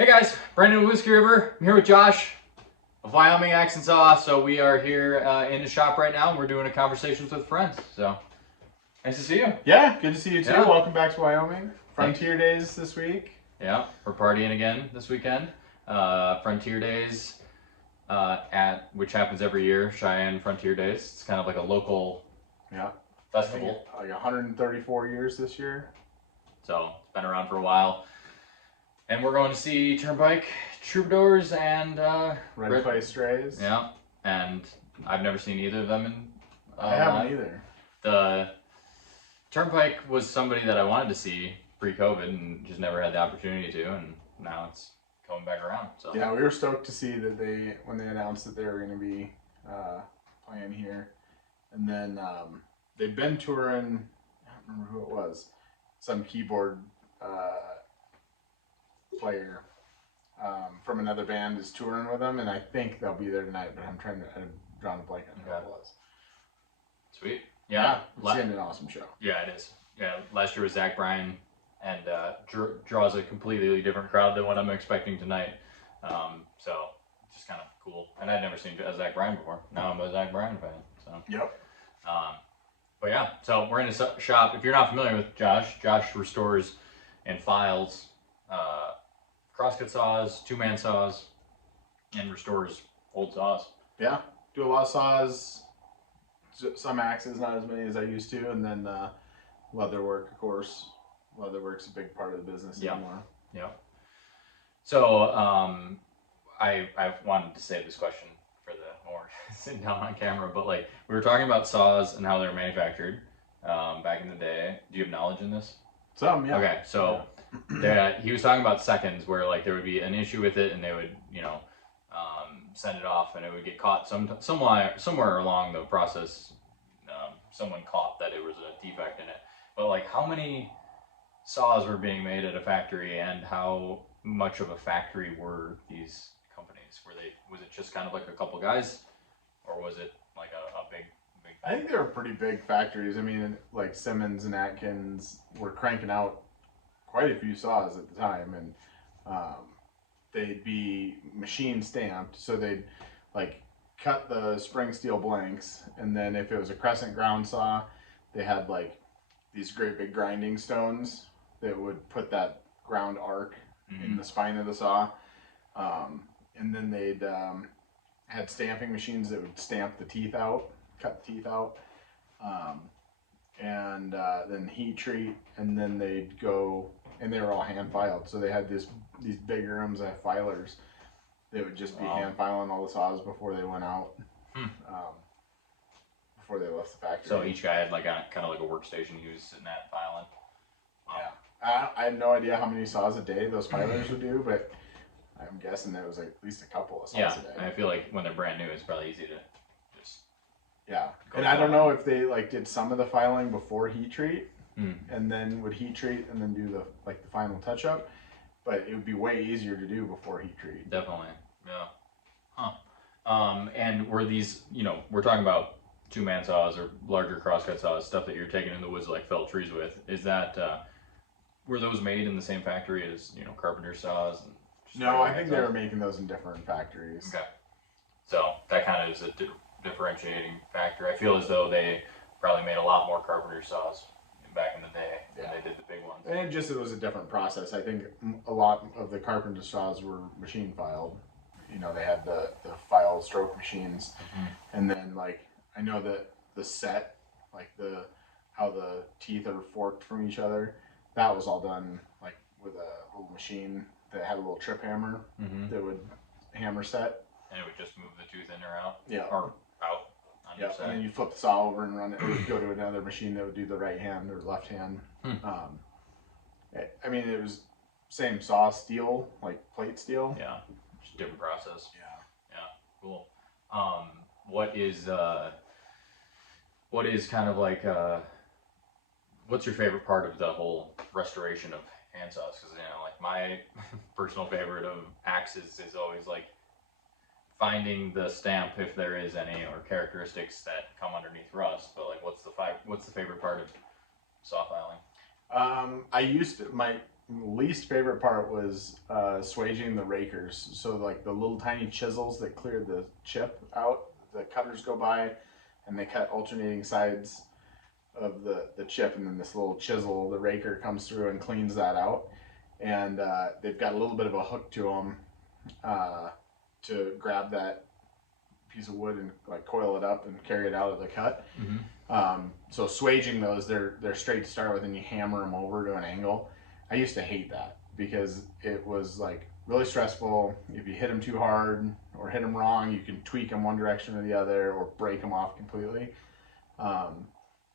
Hey guys, Brandon Whiskey River. I'm here with Josh of Wyoming Axe and Saw. So we are here in the shop right now, and we're doing a conversations with friends. So nice to see you. Yeah, good to see you too. Yeah. Welcome back to Wyoming. Frontier Days this week. Yeah, we're partying again this weekend. Frontier Days, at which happens every year. Cheyenne Frontier Days. It's kind of like a local Yeah. festival. Like 134 years this year. So it's been around for a while. And we're going to see Turnpike, Troubadours, and Red Clay Strays. Yeah, and I've never seen either of them in. I haven't either. The Turnpike was somebody that I wanted to see pre-COVID and just never had the opportunity to, and now it's coming back around. So yeah, we were stoked to see that when they announced that they were going to be playing here, and then they've been touring. I don't remember who it was. Some keyboard player from another band is touring with them, and I think they'll be there tonight. But I'm drawing a blank on who it was. Sweet. Yeah, it's an awesome show. Yeah, it is. Yeah, last year was Zach Bryan, and draws a completely different crowd than what I'm expecting tonight. So it's just kind of cool. And I'd never seen Zach Bryan before. Now I'm a Zach Bryan fan. So Yep. But yeah, so we're in a shop. If you're not familiar with Josh restores and files crosscut saws, two-man saws, and restores old saws. Yeah, do a lot of saws, some axes, not as many as I used to, and then leather work, of course. Leather work's a big part of the business anymore. Yeah. So I wanted to save this question for the more sitting down on camera, but like we were talking about saws and how they're manufactured back in the day. Do you have knowledge in this? Some, yeah. Okay, so he was talking about seconds where like there would be an issue with it and they would, send it off and it would get caught somewhere along the process. Someone caught that it was a defect in it. But like how many saws were being made at a factory and how much of a factory were these companies? Was it just kind of like a couple guys or was it like a big I think they were pretty big factories. I mean, like Simmons and Atkins were cranking out quite a few saws at the time, and they'd be machine stamped. So they'd like cut the spring steel blanks, and then if it was a crescent ground saw, they had like these great big grinding stones that would put that ground arc in the spine of the saw, and then they'd had stamping machines that would stamp the teeth out. Cut the teeth out, and then heat treat, and then they'd go, and they were all hand filed. So they had these big rooms of filers. They would just be hand filing all the saws before they went out, before they left the factory. So each guy had like kind of like a workstation he was sitting at filing. Yeah, I have no idea how many saws a day those filers would do, but I'm guessing there was like at least a couple of saws a day. And I feel like when they're brand new, it's probably easy to just. Yeah, and I don't know if they like did some of the filing before heat treat, and then would heat treat and then do the final touch up, but it would be way easier to do before heat treat. Definitely, yeah. And were these, we're talking about two-man saws or larger crosscut saws, stuff that you're taking in the woods like fell trees with. Is that were those made in the same factory as carpenter saws? No, I think they were making those in different factories. Okay, so that kind of is a differentiating factor. I feel as though they probably made a lot more carpenter saws back in the day than they did the big ones. And it was a different process. I think a lot of the carpenter saws were machine filed. They had the file stroke machines, and then like I know that the set, like how the teeth are forked from each other, that was all done like with a little machine that had a little trip hammer that would hammer set. And it would just move the tooth in or out? Yeah. Or out. Yeah, and then you flip the saw over and run it. It would go to another machine that would do the right hand or left hand. I mean, it was same saw steel, like plate steel. Yeah, just different process. Yeah. Cool. What is kind of like, what's your favorite part of the whole restoration of hand saws? Because, like my personal favorite of axes is always like finding the stamp, if there is any, or characteristics that come underneath rust. But like, what's the favorite part of saw filing? I used to, least favorite part was swaging the rakers. So like the little tiny chisels that clear the chip out, the cutters go by and they cut alternating sides of the chip, and then this little chisel, the raker, comes through and cleans that out. And they've got a little bit of a hook to them to grab that piece of wood and like coil it up and carry it out of the cut. So swaging those, they're straight to start with, and you hammer them over to an angle. I used to hate that because it was like really stressful. If you hit them too hard or hit them wrong, you can tweak them one direction or the other or break them off completely.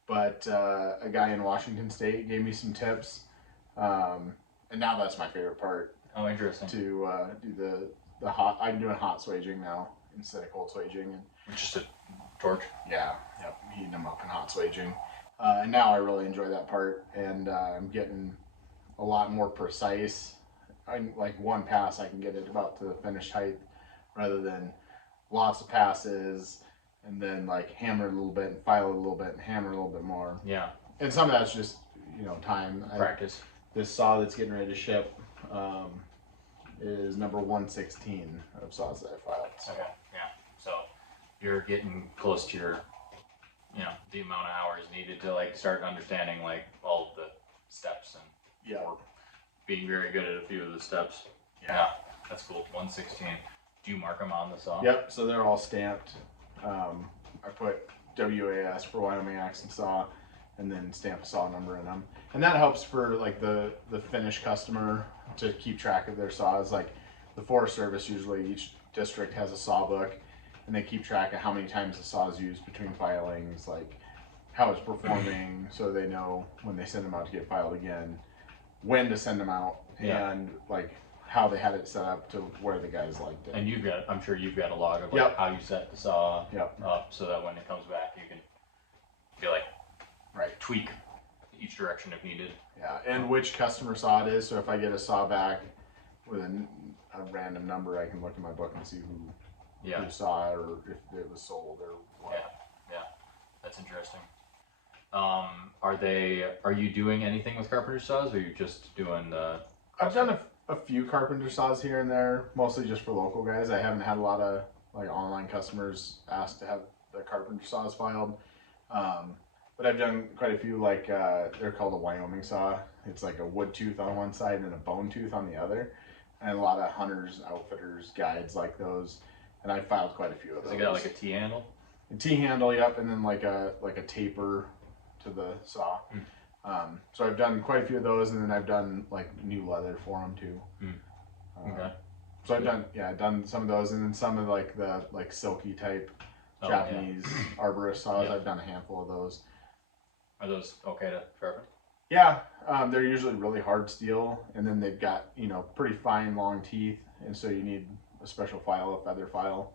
But a guy in Washington State gave me some tips, and now that's my favorite part. Oh, interesting. To do the hot. I'm doing hot swaging now instead of cold swaging, and Just a torch. yeah, yep, heating them up and hot swaging. And now I really enjoy that part, and I'm getting a lot more precise. Like one pass, I can get it about to the finished height, rather than lots of passes and then like hammer it a little bit and file it a little bit and hammer a little bit more. Yeah. And some of that's just time. Practice. This saw that's getting ready to ship is number 116 of saws that I filed. So. Okay. Yeah. So you're getting close to your, the amount of hours needed to like start understanding like all of the steps and or being very good at a few of the steps. Yeah. That's cool. 116. Do you mark them on the saw? Yep. So they're all stamped. I put WAS for Wyoming Axe and Saw, and then stamp a saw number in them, and that helps for like the finished customer to keep track of their saws. Like the Forest Service, usually each district has a saw book, and they keep track of how many times the saw is used between filings, like how it's performing, so they know when they send them out to get filed again, when to send them out, and like how they had it set up to where the guys liked it. And I'm sure you've got a log of like how you set the saw up so that when it comes back, you can feel like tweak each direction if needed. Yeah, and which customer saw it is. So if I get a saw back with a random number, I can look in my book and see who saw it or if it was sold or what. Yeah, that's interesting. Are you doing anything with carpenter saws, or are you just doing the? I've done a few carpenter saws here and there, mostly just for local guys. I haven't had a lot of like online customers ask to have the carpenter saws filed. But I've done quite a few, like they're called a Wyoming saw. It's like a wood tooth on one side and a bone tooth on the other. And a lot of hunters, outfitters, guides like those. And I filed quite a few of those. Does it got like a T-handle? A T-handle, yep, and then like a taper to the saw. So I've done quite a few of those, and then I've done like new leather for them too. Okay. So I've done some of those, and then some of like the silky type Japanese arborist saws. I've done a handful of those. Are those okay to sharpen? Yeah, they're usually really hard steel, and then they've got pretty fine long teeth, and so you need a special file, a feather file,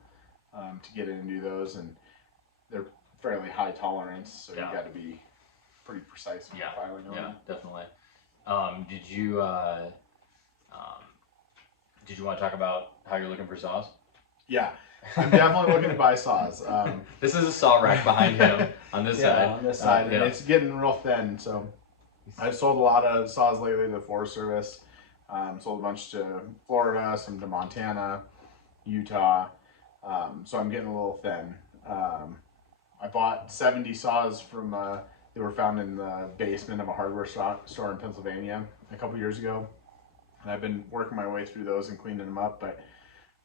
to get in and do those, and they're fairly high tolerance, so you got to be pretty precise in your filing on them. Yeah, definitely. Did you want to talk about how you're looking for saws? Yeah, I'm definitely looking to buy saws. This is a saw rack behind him on this side. On this side, and it's getting real thin. So I've sold a lot of saws lately to the Forest Service. Sold a bunch to Florida, some to Montana, Utah. So I'm getting a little thin. I bought 70 saws from. They were found in the basement of a hardware store in Pennsylvania a couple years ago. And I've been working my way through those and cleaning them up, but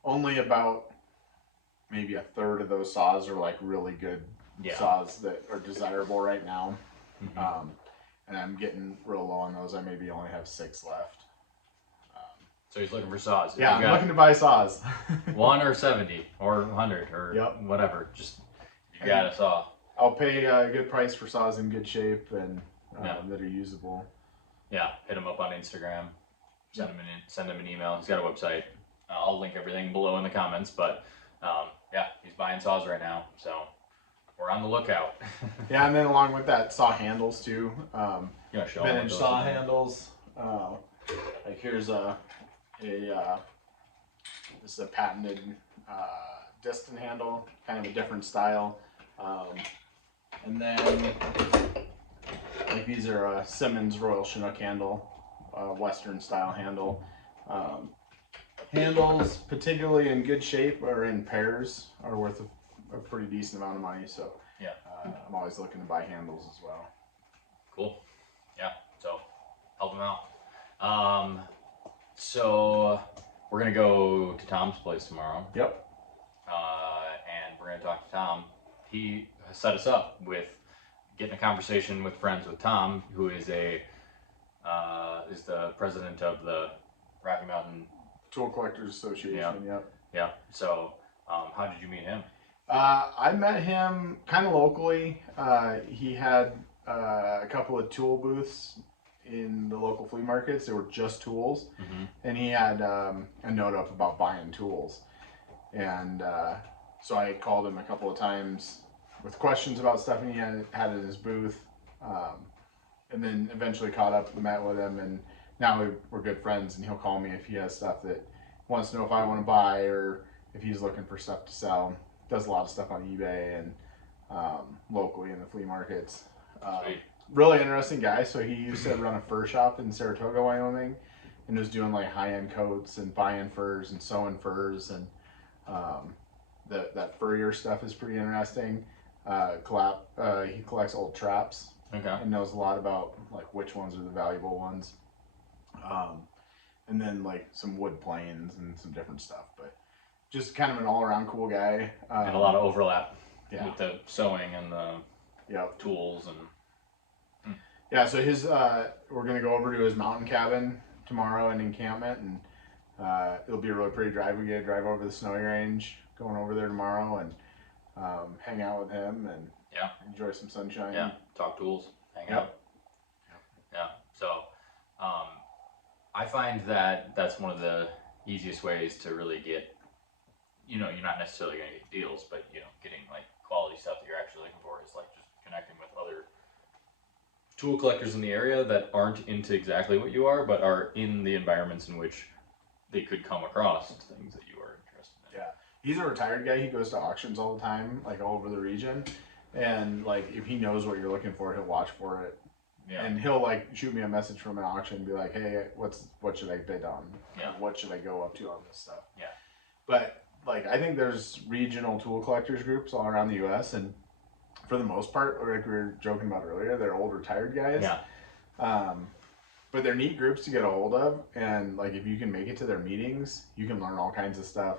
only about maybe a third of those saws are like really good saws that are desirable right now. And I'm getting real low on those. I maybe only have 6 left. So he's looking for saws. Yeah, I'm looking to buy saws. 1 or 70 or 100 or whatever. Just you got a saw. I'll pay a good price for saws in good shape and that are usable. Yeah, hit him up on Instagram. Send him an email. He's got a website. I'll link everything below in the comments. But he's buying saws right now, so we're on the lookout. Yeah, and then along with that, saw handles too. Vintage saw handles. Like here's this is a patented distant handle, kind of a different style. And then like these are a Simmons Royal Chinook handle. Western style handle. Handles, particularly in good shape or in pairs, are worth a pretty decent amount of money. So Yeah. I'm always looking to buy handles as well. Cool. Yeah. So help them out. So we're gonna go to Tom's place tomorrow. Yep. And we're gonna talk to Tom. He set us up with getting a conversation with friends with Tom, who is is the president of the Rocky Mountain Tool Collectors Association. Yep. Yeah. So, how did you meet him? I met him kind of locally. He had a couple of tool booths in the local flea markets. They were just tools, and he had a note up about buying tools. And so I called him a couple of times with questions about stuff he had in his booth, and then eventually caught up and met with him. And now we're good friends, and he'll call me if he has stuff that wants to know if I want to buy or if he's looking for stuff to sell. Does a lot of stuff on eBay and locally in the flea markets. Really interesting guy. So he used to run a fur shop in Saratoga, Wyoming, and was doing like high-end coats and buying furs and sewing furs, and that furrier stuff is pretty interesting. He collects old traps. Okay. And knows a lot about like which ones are the valuable ones. And then like some wood planes and some different stuff, but just kind of an all-around cool guy. And a lot of overlap with the sewing and the tools and. Yeah, so we're gonna go over to his mountain cabin tomorrow and encampment, and it'll be a really pretty drive. We get to drive over the snowy range, going over there tomorrow, and hang out with him and enjoy some sunshine. Yeah, talk tools, hang out. Yeah. So, I find that that's one of the easiest ways to really get, you're not necessarily going to get deals, but, getting like quality stuff that you're actually looking for is like just connecting with other tool collectors in the area that aren't into exactly what you are, but are in the environments in which they could come across things that you are interested in. Yeah. He's a retired guy. He goes to auctions all the time, like all over the region. And like, if he knows what you're looking for, he'll watch for it. Yeah. And he'll like shoot me a message from an auction and be like, hey, what should I bid on? Yeah. What should I go up to on this stuff? Yeah. But like, I think there's regional tool collectors groups all around the U.S. and for the most part, like we were joking about earlier, they're old retired guys. Yeah. But they're neat groups to get a hold of, and like if you can make it to their meetings, you can learn all kinds of stuff.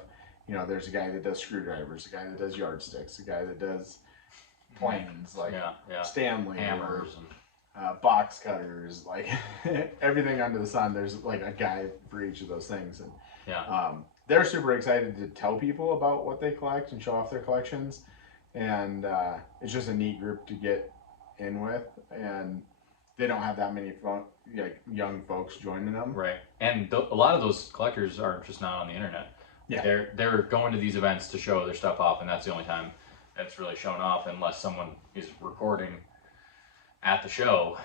There's a guy that does screwdrivers, a guy that does yardsticks, a guy that does planes, like Stanley, hammers, and box cutters, like everything under the sun. There's like a guy for each of those things, and they're super excited to tell people about what they collect and show off their collections. And it's just a neat group to get in with, and they don't have that many young folks joining them. Right, and a lot of those collectors are just not on the internet. Yeah, they're going to these events to show their stuff off, and that's the only time that's really shown off. Unless someone is recording at the show,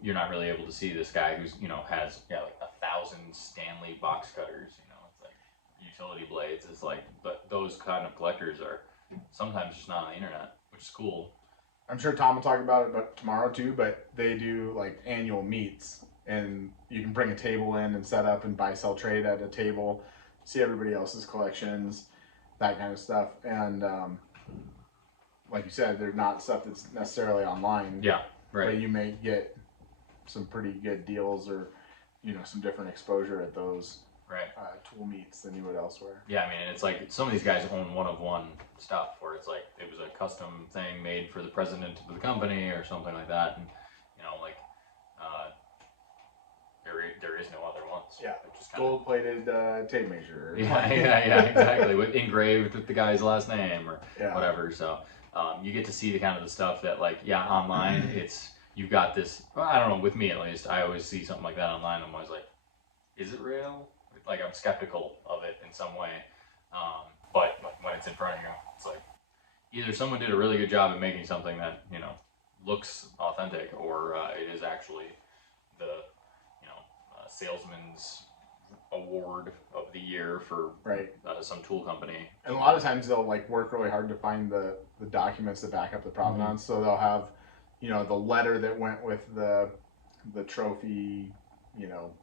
you're not really able to see this guy who's has like 1,000 Stanley box cutters. It's like utility blades. It's like, but those kind of collectors are sometimes just not on the internet, which is cool. I'm sure Tom will talk about it tomorrow too, but they do like annual meets, and you can bring a table in and set up and buy, sell, trade at a table, see everybody else's collections, that kind of stuff. And like you said, they're not stuff that's necessarily online. Yeah, right. But you may get some pretty good deals or some different exposure at those tool meets than you would elsewhere. Yeah, I mean, it's like some of these guys own one-of-one stuff where it's like it was a custom thing made for the president of the company or something like that, and there is no other ones. Yeah, just gold-plated tape measure. Yeah, exactly. Engraved with the guy's last name or whatever. So you get to see the kind of the stuff that online it's you've got this. Well, I don't know. With me at least, I always see something like that online. I'm always like, is it real? Like I'm skeptical of it in some way, but when it's in front of you, it's like either someone did a really good job of making something that looks authentic, or it is actually the salesman's award of the year for some tool company. And a lot of times they'll work really hard to find the documents that back up the provenance. So they'll have the letter that went with the trophy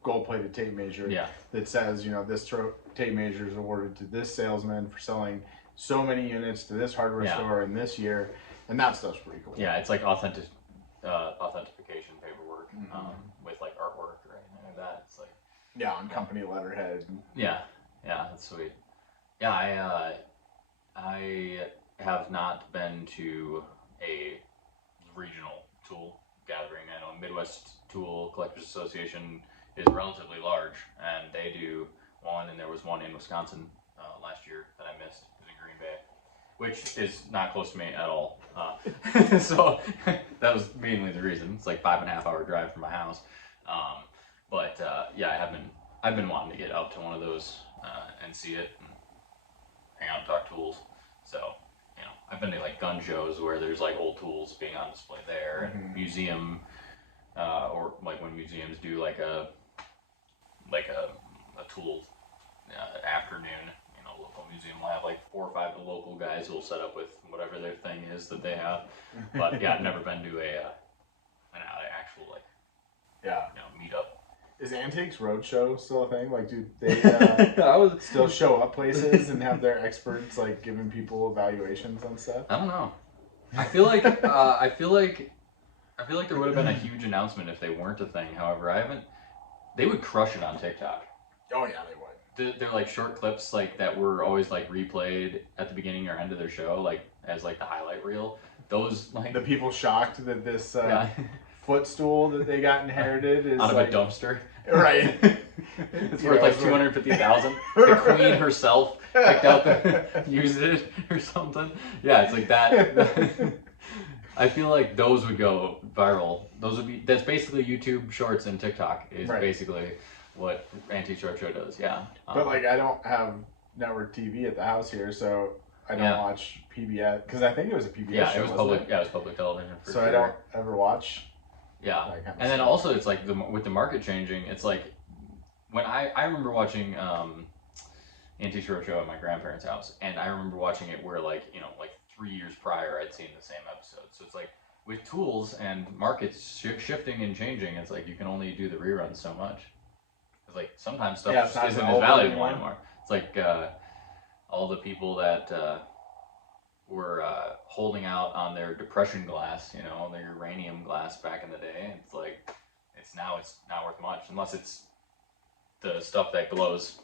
gold-plated tape measure Yeah. that says, this tape measure is awarded to this salesman for selling so many units to this hardware store in this year, and that stuff's pretty cool. Yeah, it's like authentication paperwork with like artwork or anything like that. It's like on company letterhead. Yeah, that's sweet. Yeah, I have not been to a regional tool gathering. I know Midwest Tool Collectors Association is relatively large, and they do one, and there was one in Wisconsin last year that I missed. It was in Green Bay, which is not close to me at all. So that was mainly the reason. It's like 5.5 hour drive from my house. But I've been wanting to get up to one of those and see it and hang out and talk tools. So, I've been to like gun shows where there's like old tools being on display there, and museum, or like when museums do like a tool afternoon. Local museum will have like 4 or 5 local guys who will set up with whatever their thing is that they have. But yeah, I've never been to an actual meetup. Is Antiques Roadshow still a thing? Like, do they still show up places and have their experts like giving people evaluations on stuff? I don't know. I feel like there would have been a huge announcement if they weren't a thing. However, they would crush it on TikTok. Oh yeah, they would. They're like short clips like that were always like replayed at the beginning or end of their show, like as like the highlight reel. Those like the people shocked that this footstool that they got inherited is out of like, a dumpster. Right. It's worth like $250,000. The queen herself picked out used it or something. Yeah, it's like that. I feel like those would go viral. That's basically YouTube Shorts and TikTok is basically what Antique Roadshow does. Yeah. But like I don't have network TV at the house here, so I don't watch PBS because I think it was a PBS show. Yeah, it was public. Yeah, it was public television. So I don't ever watch. Yeah, and then also it's like with the market changing, it's like when I remember watching Antique Roadshow at my grandparents' house, and I remember watching it where like 3 years prior I'd seen the same episode. So it's like with tools and markets shifting and changing, it's like you can only do the reruns so much. It's like sometimes stuff just isn't as valuable anymore. It's like all the people that were holding out on their depression glass, their uranium glass back in the day. It's like it's not worth much unless it's the stuff that glows,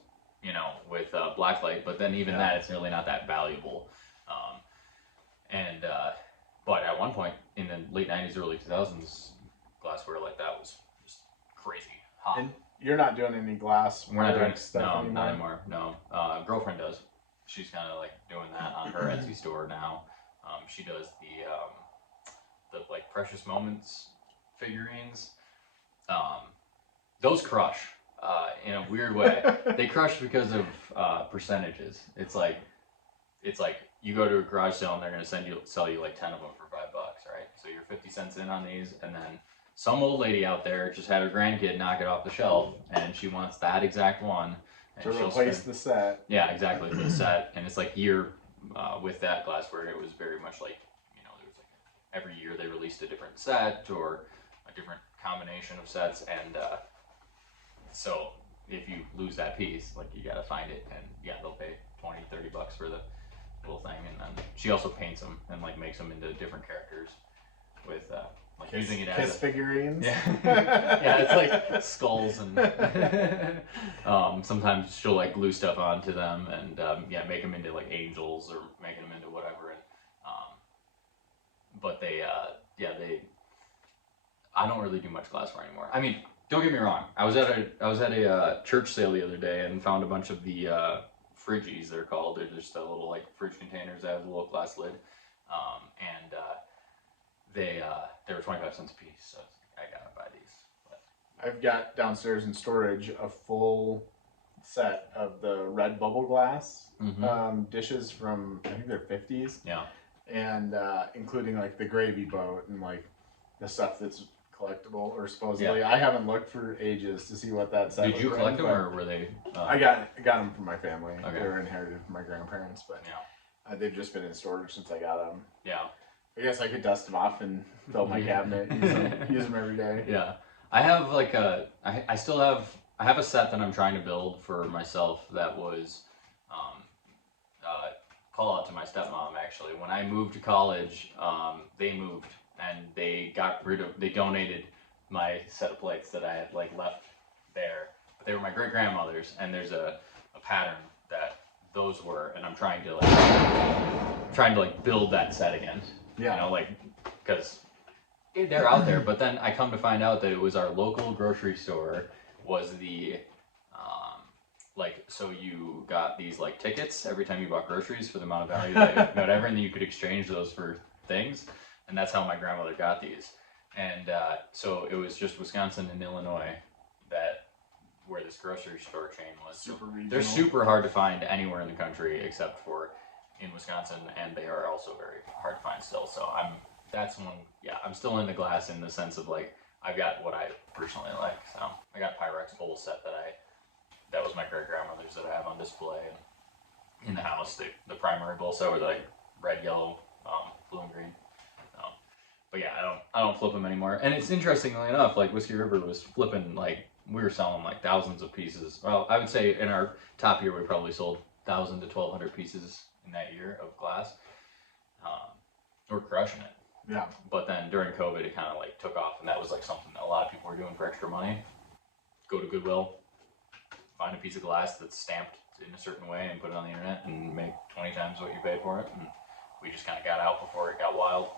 with blacklight. But then even that, it's really not that valuable. But at one point in the late 90s, early 2000s, glassware like that was just crazy hot. And you're not doing any glass. We're not doing stuff anymore? Not anymore. No, girlfriend does. She's kind of like doing that on her Etsy store now. She does the like Precious Moments figurines. Those crush in a weird way. They crush because of percentages. It's like you go to a garage sale and they're going to sell you like 10 of them for $5, right? So you're 50 cents in on these, and then some old lady out there just had her grandkid knock it off the shelf, and she wants that exact one. And to replace the set. Yeah, exactly, for the set. And it's like with that glassware, it was very much like, there was like every year they released a different set or a different combination of sets, and so if you lose that piece, like you gotta find it, and they'll pay $20-$30 for the little thing. And then she also paints them and like makes them into different characters with like using it as figurines. Yeah, it's like skulls, and sometimes she'll like glue stuff onto them and make them into like angels or making them into whatever. And but I don't really do much glassware anymore. I mean, don't get me wrong. I was at a church sale the other day and found a bunch of the Friggies, they're called. They're just little like fridge containers that have a little glass lid, and they were 25 cents a piece. So I gotta buy these. But I've got downstairs in storage a full set of the red bubble glass dishes from I think they're 50s. Yeah. And including like the gravy boat and like the stuff that's collectible or supposedly. Yeah. I haven't looked for ages to see what that set. Did you collect them or were they? I got them from my family. Okay. They were inherited from my grandparents, but they've just been in storage since I got them. Yeah. I guess I could dust them off and fill my cabinet, use them every day. Yeah. I have like I still have I have a set that I'm trying to build for myself that was um, uh, call out to my stepmom actually. When I moved to college, they moved and they donated my set of plates that I had like left there. But they were my great grandmother's, and there's a pattern that those were, and I'm trying to like build that set again. Yeah. You know, like because they're out there. But then I come to find out that it was our local grocery store was the like so you got these like tickets every time you bought groceries for the amount of value that whatever, and then you could exchange those for things, and that's how my grandmother got these. And so it was just Wisconsin and Illinois that where this grocery store chain was. Super regional. They're super hard to find anywhere in the country except for in Wisconsin, and they are also very hard to find still. So that's one. Yeah, I'm still into glass in the sense of like I've got what I personally like. So I got Pyrex bowl set that was my great grandmother's that I have on display in the house. The primary bowl set were like red, yellow, blue, and green. But yeah, I don't flip them anymore. And it's interestingly enough, like Whiskey River was flipping like we were selling like thousands of pieces. Well, I would say in our top year we probably sold 1,000 to 1,200 pieces in that year of glass. We're crushing it. Yeah. But then during COVID, it kind of like took off, and that was like something that a lot of people were doing for extra money. Go to Goodwill, find a piece of glass that's stamped in a certain way, and put it on the internet, and make 20 times what you paid for it. And we just kind of got out before it got wild,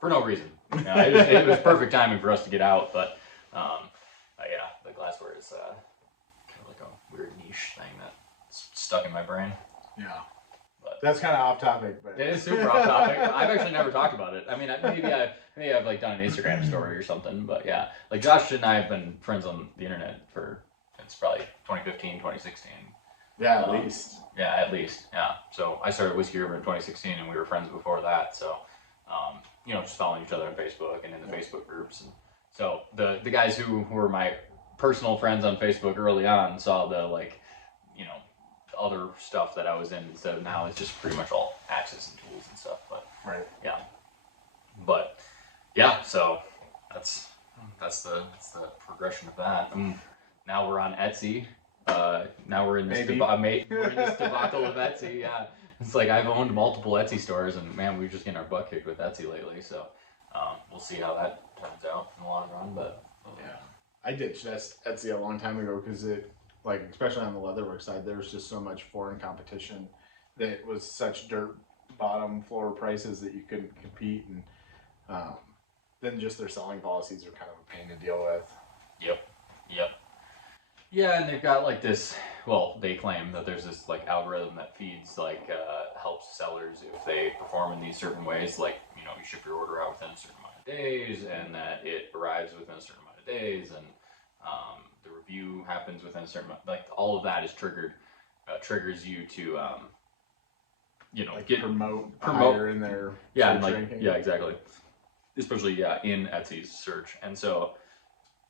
for no reason. You know, it was perfect timing for us to get out. But yeah, the glassware is kind of like a weird niche thing that's stuck in my brain. Yeah. But that's kind of off topic, but it is super off topic. I've actually never talked about it. I mean, maybe I've like done an Instagram story or something, but yeah, like Josh and I have been friends on the internet it's probably 2015, 2016. Yeah, at least. Yeah, at least. Yeah. So I started Whiskey River in 2016, and we were friends before that. So, you know, just following each other on Facebook and in the Facebook groups. And so the guys who were my personal friends on Facebook early on saw the like, you know, other stuff that I was in instead of now it's just pretty much all axes and tools and stuff. But right. Yeah. But yeah, so that's the progression of that. Now we're on Etsy. Now we're in this debacle of Etsy. Yeah, it's like I've owned multiple Etsy stores, and man, we're just getting our butt kicked with Etsy lately. So we'll see how that turns out in the long run. But yeah, I ditched Etsy a long time ago because it, like especially on the leatherwork side, there was just so much foreign competition that it was such dirt bottom floor prices that you couldn't compete, and then just their selling policies are kind of a pain to deal with. Yep. Yeah, and they've got like this, well, they claim that there's this like algorithm that feeds like, helps sellers if they perform in these certain ways, like, you know, you ship your order out within a certain amount of days, and that it arrives within a certain amount of days, and the review happens within a certain amount, like all of that is triggers you to, you know, like promote higher in their search ranking. Yeah, exactly. Especially, in Etsy's search. And so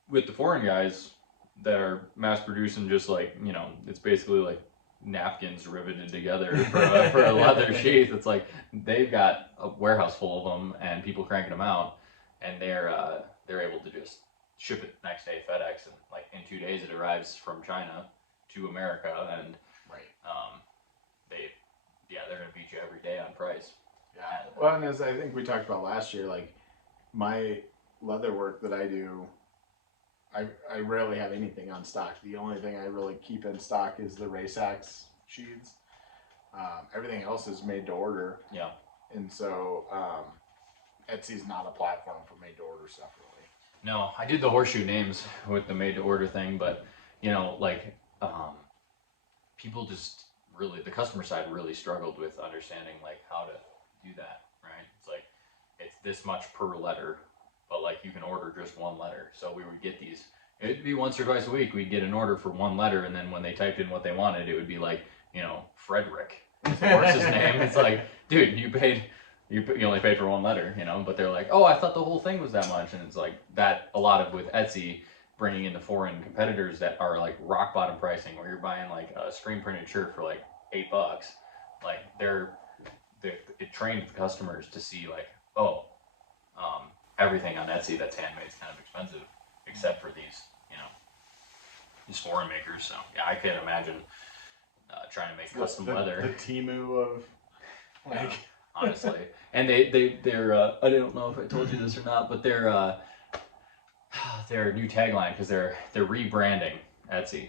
with the foreign guys, they're mass producing just like, you know, it's basically like napkins riveted together for a leather sheath. It's like they've got a warehouse full of them and people cranking them out, and they're able to just ship it next day FedEx, and like in 2 days it arrives from China to America, and they're gonna beat you every day on price. Yeah. Well, and as I think we talked about last year, like my leather work that I do, I rarely have anything on stock. The only thing I really keep in stock is the race axe sheaths. Everything else is made to order. Yeah. And so Etsy's not a platform for made to order stuff, really. No, I did the horseshoe names with the made to order thing, but you know, like people just really, the customer side really struggled with understanding like how to do that, right? It's like it's this much per letter, but like you can order just one letter. So we would get these, it'd be once or twice a week we'd get an order for one letter, and then when they typed in what they wanted, it would be like, you know, Frederick is the horse's name. It's like, dude, you only paid for one letter, you know. But they're like, oh, I thought the whole thing was that much. And it's like that a lot of with Etsy bringing in the foreign competitors that are like rock bottom pricing, where you're buying like a screen printed shirt for like $8, like it trained the customers to see like, oh, everything on Etsy that's handmade is kind of expensive. except for these, these foreign makers. So yeah, I can't imagine trying to make custom leather. The Temu of like. Honestly, and they're I don't know if I told you this or not, but their new tagline, because they're rebranding Etsy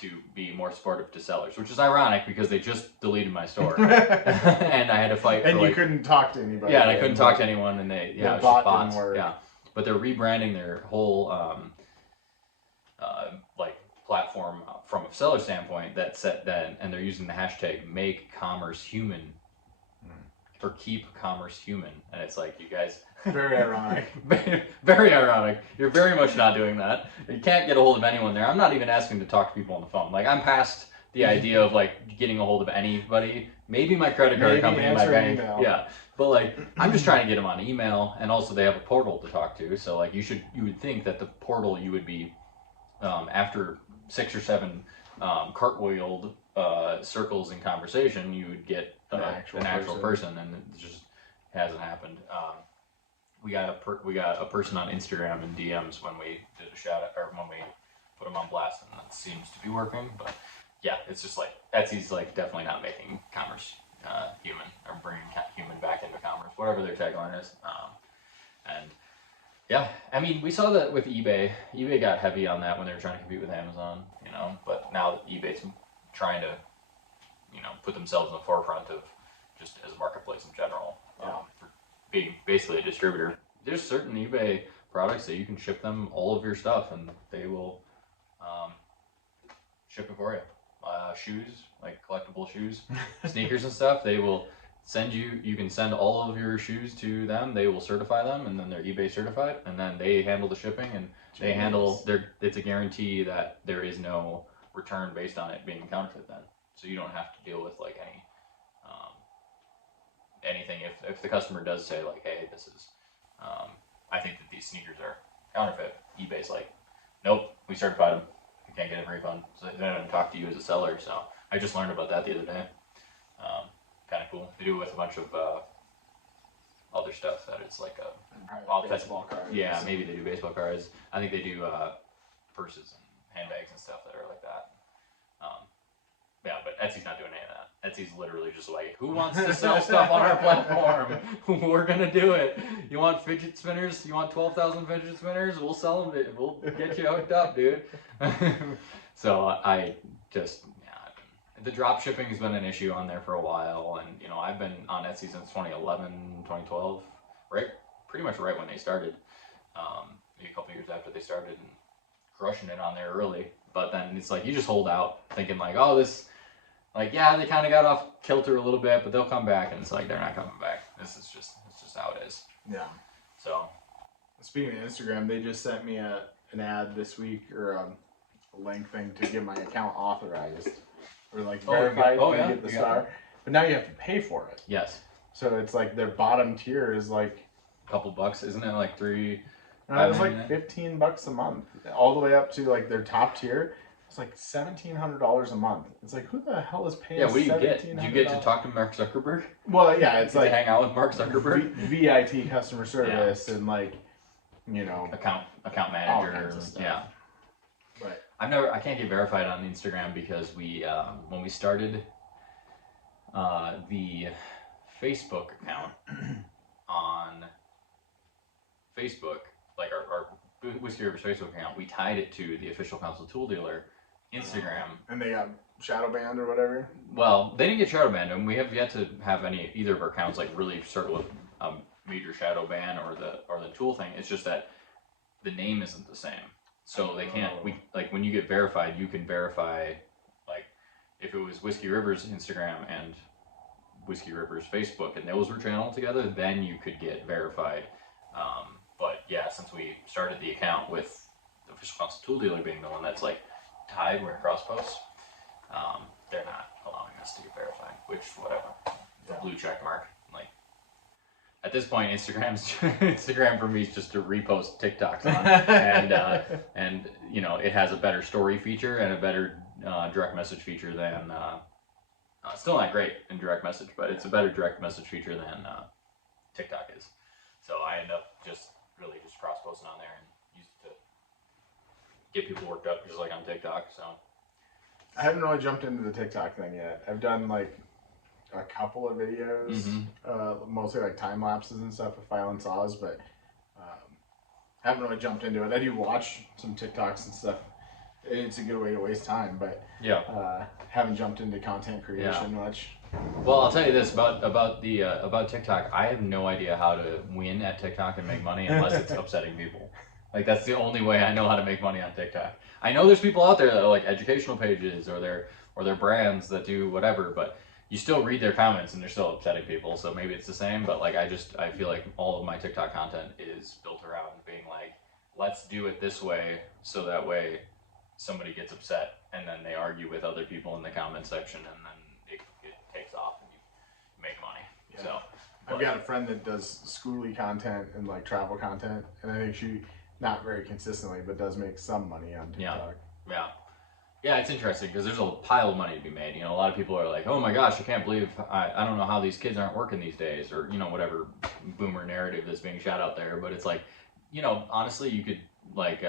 to be more supportive to sellers, which is ironic because they just deleted my store and I had to fight. And you couldn't talk to anybody. Yeah, and I couldn't talk to anyone, and it was just bots. Yeah, but they're rebranding their whole like platform from a seller standpoint. And they're using the hashtag Make Commerce Human. Or keep commerce human, and it's like, you guys, very ironic. Very ironic. You're very much not doing that. You can't get a hold of anyone there. I'm not even asking to talk to people on the phone. Like, I'm past the idea of like getting a hold of anybody. Maybe my credit card company, my bank, yeah. But like, I'm just trying to get them on email, and also they have a portal to talk to. So like, you would think that the portal you would be after 6 or 7 cartwheeled circles in conversation, you would get an actual person, and it just hasn't happened. We got a person on Instagram in DMs when we did a shout out, or when we put them on blast, and that seems to be working. But yeah, it's just like Etsy's like definitely not making commerce human, or bringing human back into commerce, whatever their tagline is. And yeah, I mean, we saw that with eBay. eBay got heavy on that when they were trying to compete with Amazon, but now that eBay's trying to, put themselves in the forefront of just as a marketplace in general, for being basically a distributor. There's certain eBay products that you can ship them all of your stuff, and they will ship it for you. Shoes, like collectible shoes, sneakers and stuff, they will send you can send all of your shoes to them, they will certify them, and then they're eBay certified, and then they handle the shipping, and they handle it's a guarantee that there is no return based on it being counterfeit then. So you don't have to deal with like anything if the customer does say like, hey, this is I think that these sneakers are counterfeit. eBay's like, nope, we certified them. You can't get a refund. So they don't even talk to you as a seller. So I just learned about that the other day. Kind of cool. They do it with a bunch of other stuff that it's like baseball cards. Yeah, maybe they do baseball cards. I think they do purses and handbags and stuff that are like that. Yeah, but Etsy's not doing any of that. Etsy's literally just like, who wants to sell stuff on our platform? We're gonna do it. You want fidget spinners? You want 12,000 fidget spinners? We'll sell them. We'll get you hooked up, dude. So I just, the drop shipping has been an issue on there for a while, and I've been on Etsy since 2011, 2012, right? Pretty much right when they started. A couple years after they started, and crushing it on there early. But then it's like you just hold out, thinking like, oh, this, like, yeah, they kind of got off kilter a little bit, but they'll come back, and it's like they're not coming back. It's just how it is. Yeah. So, speaking of Instagram, they just sent me an ad this week, or a link thing to get my account authorized, or like verified to get the star. But now you have to pay for it. Yes. So it's like their bottom tier is like a couple bucks, isn't it? Like $3. No, it was like $15 a month, all the way up to like their top tier. It's like $1,700 a month. It's like, who the hell is paying? Yeah, what do you get? Do you get to talk to Mark Zuckerberg? Well, yeah, it's like to hang out with Mark Zuckerberg, VIT customer service, and like, account manager, yeah. But I can't get verified on Instagram because we when we started the Facebook account on Facebook. Like our Whiskey River's Facebook account, we tied it to the official Council Tool Dealer Instagram. And they got shadow banned or whatever? Well, they didn't get shadow banned, and we have yet to have either of our accounts like really start with a major shadow ban or the tool thing. It's just that the name isn't the same. So they can't, when you get verified, you can verify, like, if it was Whiskey River's Instagram and Whiskey River's Facebook, and those were channeled together, then you could get verified. But yeah, since we started the account with the official Council Tool Dealer being the one that's like tied, we're cross posts, they're not allowing us to get verified, which, whatever. The blue check mark. Like, at this point, Instagram for me is just to repost TikToks on, and it has a better story feature and a better direct message feature than still not great in direct message, but it's a better direct message feature than TikTok is. So I end up just cross posting on there and use it to get people worked up, just like on TikTok. So I haven't really jumped into the TikTok thing yet. I've done like a couple of videos, mostly like time lapses and stuff with filing saws, but haven't really jumped into it. I do watch some TikToks and stuff. It's a good way to waste time, but haven't jumped into content creation much. Well, I'll tell you this about TikTok. I have no idea how to win at TikTok and make money unless it's upsetting people. Like that's the only way I know how to make money on TikTok. I know there's people out there that are like educational pages or they're brands that do whatever, but you still read their comments and they're still upsetting people. So maybe it's the same, but like I feel like all of my TikTok content is built around being like, let's do it this way, so that way somebody gets upset and then they argue with other people in the comment section and then it takes off and you make money. Yeah. So I've got a friend that does schooly content and like travel content, and I think she, not very consistently, but does make some money on TikTok. Yeah, it's interesting because there's a pile of money to be made. You know, a lot of people are like, oh my gosh, I can't believe, I don't know how these kids aren't working these days, or, you know, whatever boomer narrative that's being shot out there. But it's like, you know, honestly, you could like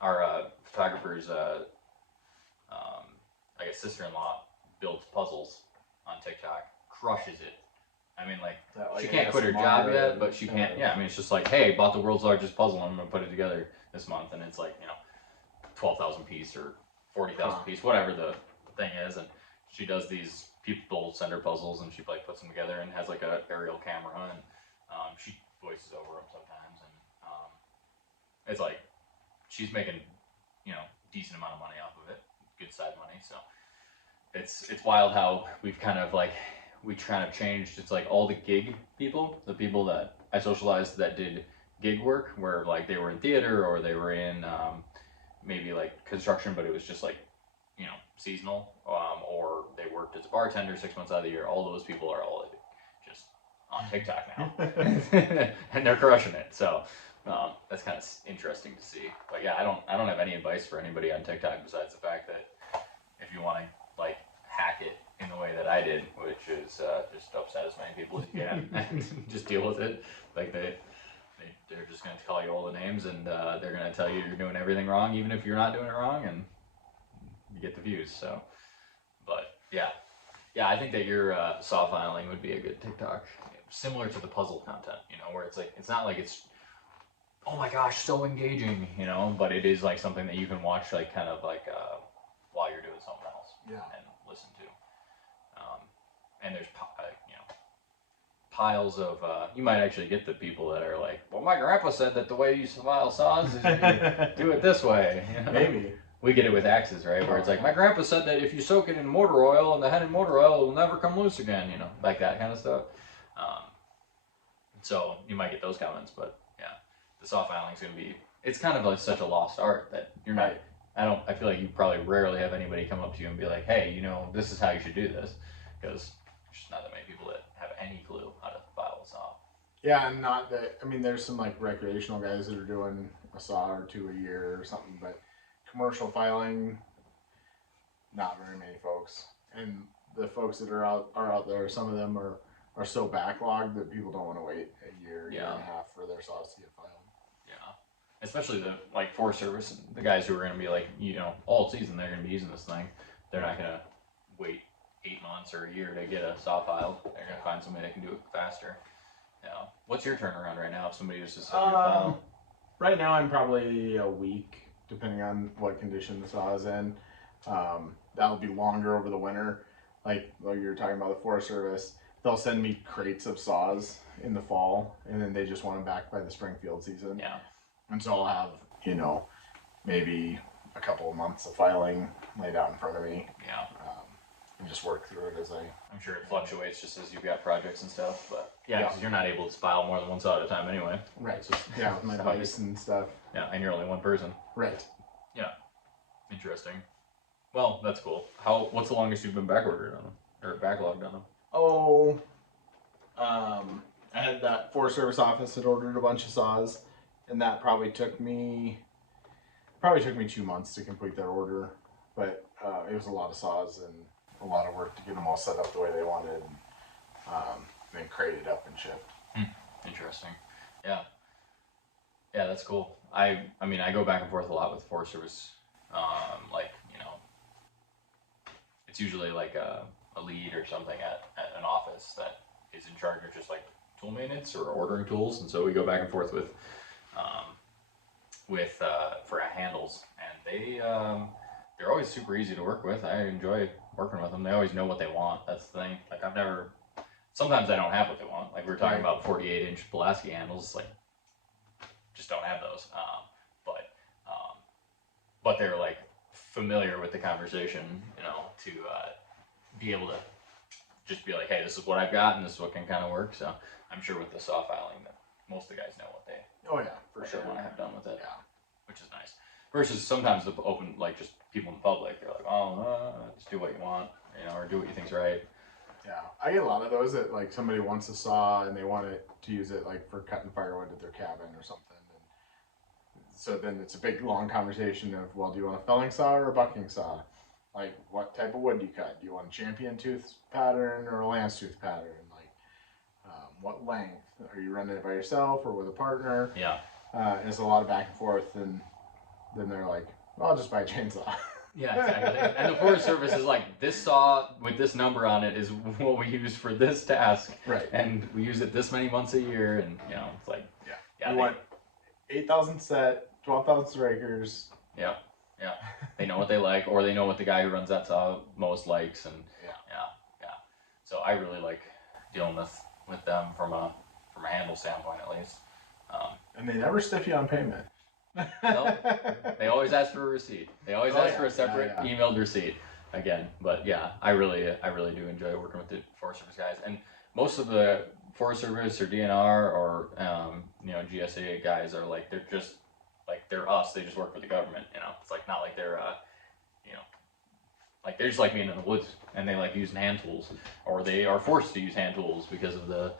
our photographer's, I guess, sister-in-law builds puzzles on TikTok, crushes it. I mean, like she can't quit her job yet, but she can't. Yeah, I mean, it's just like, hey, bought the world's largest puzzle. I'm gonna put it together this month, and it's like, you know, 12,000 piece or 40,000 piece, whatever the thing is, and she does these. People send her puzzles, and she like puts them together and has like a aerial camera, and she voices over them sometimes, and it's like she's making, you know, decent amount of money off of it, good side money. So it's wild how we've kind of like changed. It's like all the gig people, the people that I socialized that did gig work, where like they were in theater or they were in maybe like construction, but it was just like, you know, seasonal, or they worked as a bartender 6 months out of the year. All those people are all just on TikTok now, and they're crushing it. So that's kind of interesting to see. But yeah, I don't have any advice for anybody on TikTok besides the fact that if you want to like hack it in the way that I did, which is just upset as many people as you can and just deal with it. Like they're just going to call you all the names, and they're going to tell you you're doing everything wrong, even if you're not doing it wrong, and you get the views. So, but yeah, I think that your saw filing would be a good TikTok, similar to the puzzle content, you know, where it's like, it's not like it's, oh my gosh, so engaging, you know, but it is like something that you can watch, like kind of like while you're doing something else, and listen to. And there's you know, piles of you might actually get the people that are like, well, my grandpa said that the way you file saws is you do it this way. You know? Maybe we get it with axes, right? Where it's like, my grandpa said that if you soak it in motor oil and the head in motor oil, it will never come loose again. You know, like that kind of stuff. So you might get those comments, but yeah, the saw filing is going to be. It's kind of like such a lost art that you're not. I feel like you probably rarely have anybody come up to you and be like, hey, you know, this is how you should do this, because there's just not that many people that have any clue how to file a saw. Yeah, and not that, I mean, there's some like recreational guys that are doing a saw or two a year or something, but commercial filing, not very many folks. And the folks that are out there, some of them are so backlogged that people don't want to wait a year and a half for their saws to get filed. Yeah, especially the like Forest Service and the guys who are going to be like, you know, all season they're going to be using this thing. They're not going to wait 8 months or a year to get a saw filed. They're going to find somebody that can do it faster. Yeah. What's your turnaround right now if somebody was to send you a file? Right now I'm probably a week, depending on what condition the saw is in. That'll be longer over the winter. Like you're talking about the Forest Service, they'll send me crates of saws in the fall, and then they just want them back by the spring field season. Yeah. And so I'll have, you know, maybe a couple of months of filing laid out in front of me. Yeah. And just work through it as I'm sure it fluctuates just as you've got projects and stuff, but because you're not able to file more than one saw at a time anyway. Right. Just, with my vice and stuff. Yeah, and you're only one person. Right. Yeah. Interesting. Well, that's cool. What's the longest you've been backordered on them? Or backlogged on them? Oh, I had that Forest Service office that ordered a bunch of saws, and that probably took me 2 months to complete their order, but it was a lot of saws and a lot of work to get them all set up the way they wanted, and then crated up and shipped. Interesting. Yeah. Yeah, that's cool. I mean, I go back and forth a lot with Forest Service. Like, it's usually like a lead or something at an office that is in charge of just like tool maintenance or ordering tools, and so we go back and forth um, with for handles, and they're always super easy to work with. I enjoy working with them. They always know what they want. That's the thing. Like I've never. Sometimes I don't have what they want. Like we were talking about 48-inch Pulaski handles. Like just don't have those. But they're like familiar with the conversation, to be able to just be like, hey, this is what I've got, and this is what can kind of work. So I'm sure with the saw filing that most of the guys know what they for sure want to have done with it. Yeah, which is nice. Versus sometimes the open, like just people in the public, they're like, oh, just do what you want, or do what you think's right. Yeah, I get a lot of those that like somebody wants a saw and they want it to use it like for cutting firewood at their cabin or something. And so then it's a big long conversation of, well, do you want a felling saw or a bucking saw? Like, what type of wood do you cut? Do you want a champion tooth pattern or a lance tooth pattern? Like, what length? Are you running it by yourself or with a partner? Yeah. And it's a lot of back and forth, and then they're like, well, I'll just buy a chainsaw. Yeah, exactly. And the Forest Service is like, this saw with this number on it is what we use for this task. Right. And we use it this many months a year, and it's like, yeah, you want 8,000 set, 12,000 strikers. Yeah. They know what they like, or they know what the guy who runs that saw most likes, and yeah. So I really like dealing with them from a handle standpoint, at least. And they never stiff you on payment. No, they always ask for a receipt. They always ask for a separate emailed receipt again. But yeah, I really do enjoy working with the Forest Service guys, and most of the Forest Service or DNR or GSA guys are like, they're just like, they're us. They just work for the government. It's like not like they're like they're just like being in the woods, and they like using hand tools, or they are forced to use hand tools because of the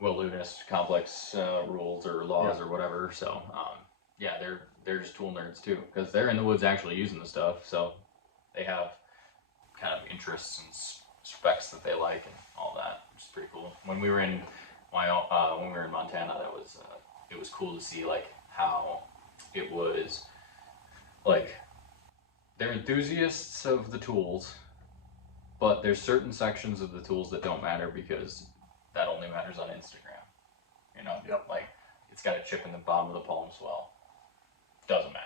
wilderness complex rules or laws or whatever. So yeah, they're just tool nerds too, because they're in the woods actually using the stuff. So they have kind of interests and specs that they like and all that, which is pretty cool. When we were in Montana, that was it was cool to see like how it was like they're enthusiasts of the tools, but there's certain sections of the tools that don't matter because that only matters on Instagram. Like it's got a chip in the bottom of the palm swell. Doesn't matter.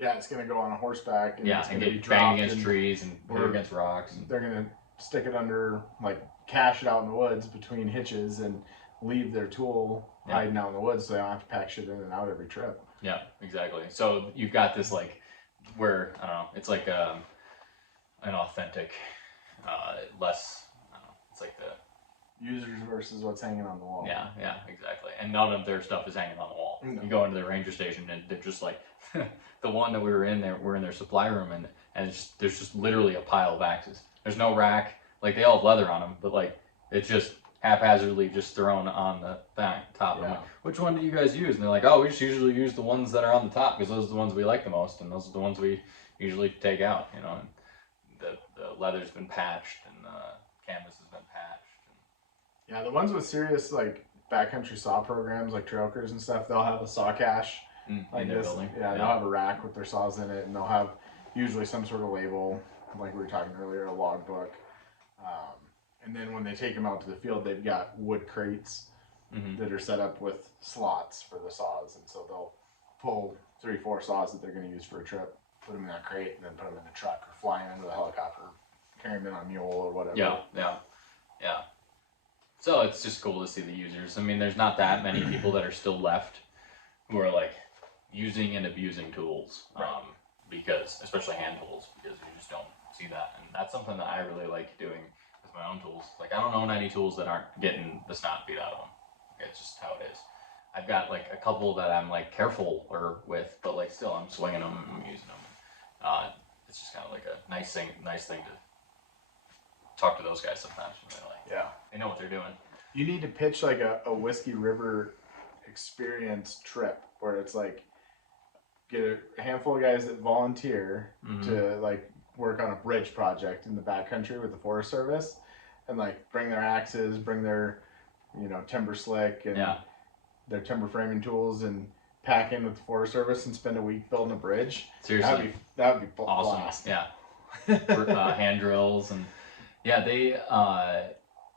Yeah, it's gonna go on a horseback. And and get banged against trees and hit against rocks. They're gonna stick it under, like, cache it out in the woods between hitches and leave their tool hiding out in the woods, so they don't have to pack shit in and out every trip. Yeah, exactly. So you've got this like where I don't know, it's like an authentic, less. I don't know, it's like the users versus what's hanging on the wall. Yeah, exactly. And none of their stuff is hanging on the wall. No. You go into the ranger station and they're just like the one that we were in there. We're in their supply room and there's just literally a pile of axes. There's no rack. Like they all have leather on them, but like it's just haphazardly just thrown on the top. Yeah. I'm like, which one do you guys use? And they're like, oh, we just usually use the ones that are on the top because those are the ones we like the most, and those are the ones we usually take out. And the leather's been patched and the canvas has been patched. Yeah, the ones with serious like backcountry saw programs like Trailkers and stuff, they'll have a saw cache like this. Building. Yeah, they'll have a rack with their saws in it, and they'll have usually some sort of label, like we were talking earlier, a logbook. And then when they take them out to the field, they've got wood crates that are set up with slots for the saws, and so they'll pull 3-4 saws that they're going to use for a trip, put them in that crate, and then put them in a truck or fly them into the helicopter, carry them in on a mule or whatever. Yeah. So it's just cool to see the users. I mean, there's not that many people that are still left who are like using and abusing tools, because especially hand tools, because you just don't see that, and that's something that I really like doing with my own tools. Like I don't own any tools that aren't getting the snot beat out of them. It's just how it is. I've got like a couple that I'm like careful with, but like still I'm swinging them and I'm using them. It's just kind of like a nice thing to talk to those guys sometimes when they're like, they know what they're doing. You need to pitch like a Whiskey River experience trip where it's like get a handful of guys that volunteer to like work on a bridge project in the backcountry with the Forest Service, and like bring their axes, bring their timber slick and their timber framing tools, and pack in with the Forest Service and spend a week building a bridge. Seriously, that would be awesome. blast. Yeah, for, hand drills and they.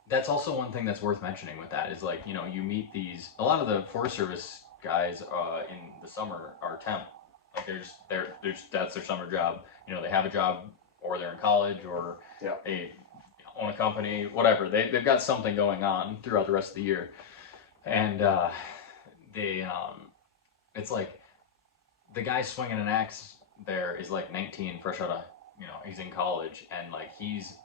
That's also one thing that's worth mentioning with that is like you meet a lot of the Forest Service guys in the summer are temp. Like there's that's their summer job. They have a job or they're in college or they own a company, whatever. They've got something going on throughout the rest of the year, and it's like the guy swinging an axe there is like 19, fresh out of he's in college, and like he's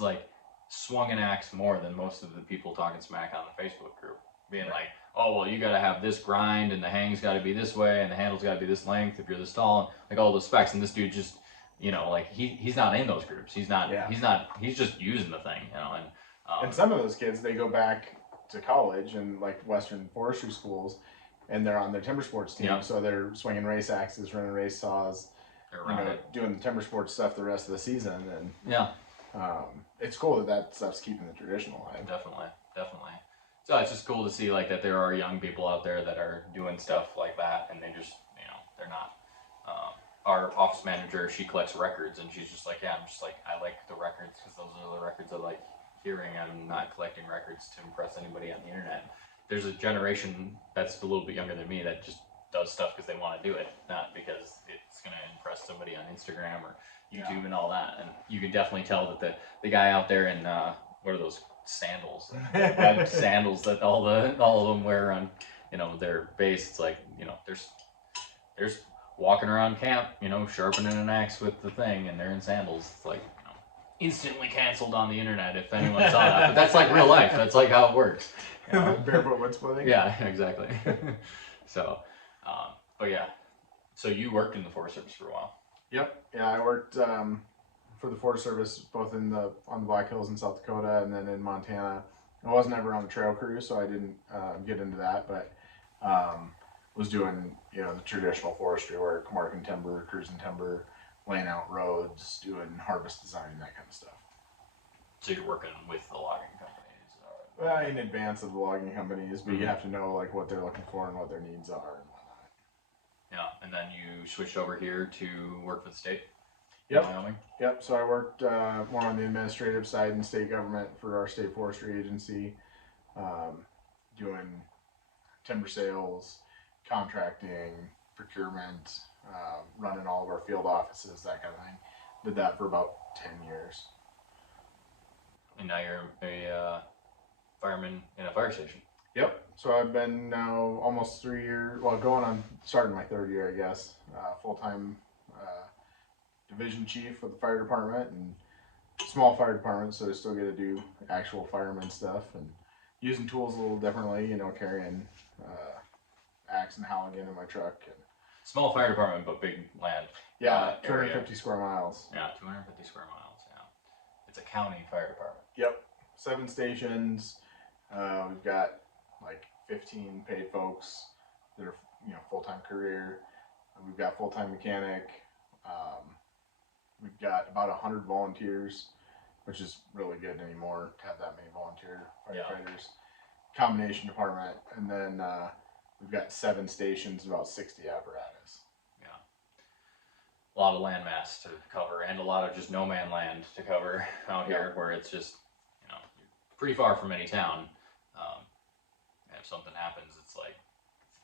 like swung an axe more than most of the people talking smack on the Facebook group, being like, oh well, you got to have this grind and the hang's got to be this way and the handle's got to be this length if you're this tall, and like all those specs, and this dude just like he's not in those groups. He's just using the thing, and some of those kids, they go back to college and like Western forestry schools, and they're on their timber sports team, so they're swinging race axes, running race saws, doing the timber sports stuff the rest of the season, and it's cool that stuff's keeping the tradition alive. Definitely. So it's just cool to see like that there are young people out there that are doing stuff like that, and they just they're not. Our office manager, she collects records, and she's just like, I like the records because those are the records I like hearing. I'm not collecting records to impress anybody on the internet. There's a generation that's a little bit younger than me that just does stuff because they want to do it, not because it's going to impress somebody on Instagram or YouTube and all that. And you can definitely tell that the guy out there in what are those sandals, web sandals that all of them wear on their base. It's like there's walking around camp, sharpening an axe with the thing, and they're in sandals. It's like instantly canceled on the internet if anyone saw that. But that's like real life. That's like how it works. Barefoot wood splitting. Yeah, exactly. So, but yeah. So you worked in the Forest Service for a while. Yep. Yeah, I worked for the Forest Service both on the Black Hills in South Dakota and then in Montana. I wasn't ever on the trail crew, so I didn't get into that, but was doing the traditional forestry work, marking timber, cruising timber, laying out roads, doing harvest design, that kind of stuff. So you're working with the logging companies? Well, in advance of the logging companies, but you have to know like what they're looking for and what their needs are and whatnot. Yeah, and then you switched over here to work for the state? Yep. Wyoming? Yep. So I worked more on the administrative side in state government for our state forestry agency, doing timber sales, contracting, procurement, running all of our field offices, that kind of thing. Did that for about 10 years. And now you're a fireman in a fire station. Yep. So I've been now almost 3 years, starting my third year, I guess, full-time division chief with the fire department, and small fire department, so I still get to do actual fireman stuff and using tools a little differently, carrying axe and Halligan in my truck. And small fire department, but big land. Yeah, 250 square miles. Yeah, 250 square miles. Yeah, it's a county fire department. Yep, 7 stations. We've got like 15 paid folks that are full-time career. We've got full-time mechanic. We've got about 100 volunteers, which is really good anymore to have that many volunteer firefighters. Combination department, and then we've got 7 stations, about 60 apparatus. Yeah, a lot of land mass to cover, and a lot of just no man land to cover out here, where it's just pretty far from any town. And if something happens, it's like